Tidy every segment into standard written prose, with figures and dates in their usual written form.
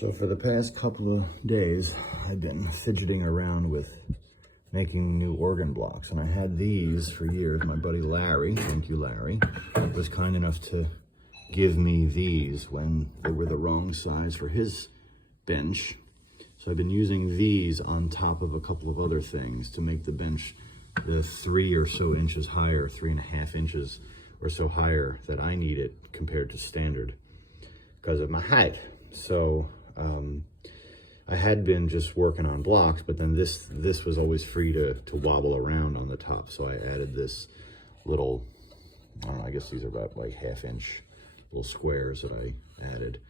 So for the past couple of days, I've been fidgeting around with making new organ blocks. And I had these for years. My buddy Larry, thank you Larry, was kind enough to give me these when they were the wrong size for his bench. So I've been using these on top of a couple of other things to make the bench the 3 or so inches higher, 3.5 inches or so higher that I need it compared to standard because of my height. So I had been just working on blocks, but then this was always free to wobble around on the top. So I added this little, I don't know, I guess these are about like 1/2 inch little squares that I added.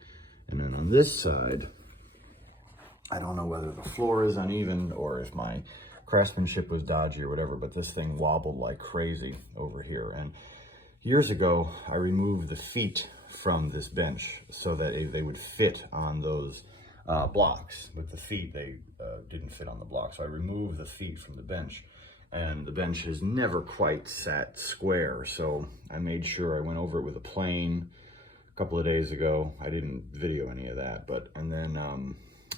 And then on this side, I don't know whether the floor is uneven or if my craftsmanship was dodgy or whatever, but this thing wobbled like crazy over here. And years ago, I removed the feet from this bench so that they would fit on those blocks. With the feet, they didn't fit on the block. So I removed the feet from the bench, and the bench has never quite sat square. So I made sure I went over it with a plane a couple of days ago. I didn't video any of that, and then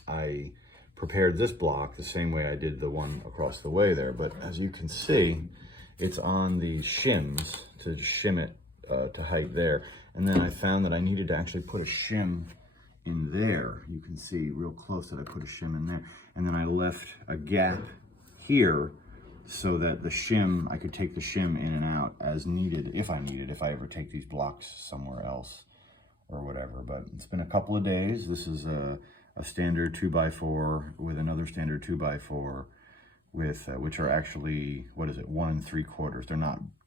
I prepared this block the same way I did the one across the way there. But as you can see, it's on the shims to shim it to height there. And then I found that I needed to actually put a shim in there. You can see real close that I put a shim in there. And then I left a gap here so that the shim, I could take the shim in and out as needed, if I ever take these blocks somewhere else or whatever. But it's been a couple of days. This is a standard 2x4 with another standard 2x4 with, which are actually, 1 3/4.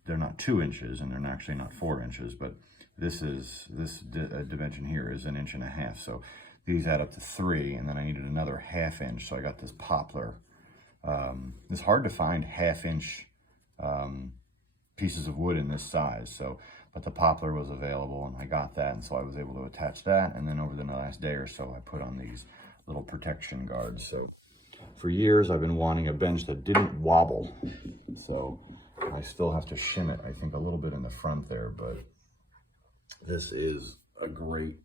They're not 2 inches, and they're actually not 4 inches, but this dimension here is 1.5 inches. So these add up to 3, and then I needed another 1/2 inch. So I got this poplar. It's hard to find 1/2 inch pieces of wood in this size. But the poplar was available, and I got that, and so I was able to attach that. And then over the last day or so, I put on these little protection guards. So for years, I've been wanting a bench that didn't wobble. So I still have to shim it, I think, a little bit in the front there, but this is a great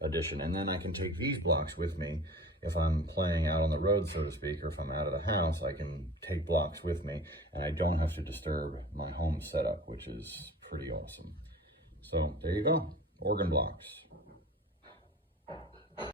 addition. And then I can take these blocks with me if I'm playing out on the road, so to speak, or if I'm out of the house. I can take blocks with me, and I don't have to disturb my home setup, which is pretty awesome. So there you go, organ blocks.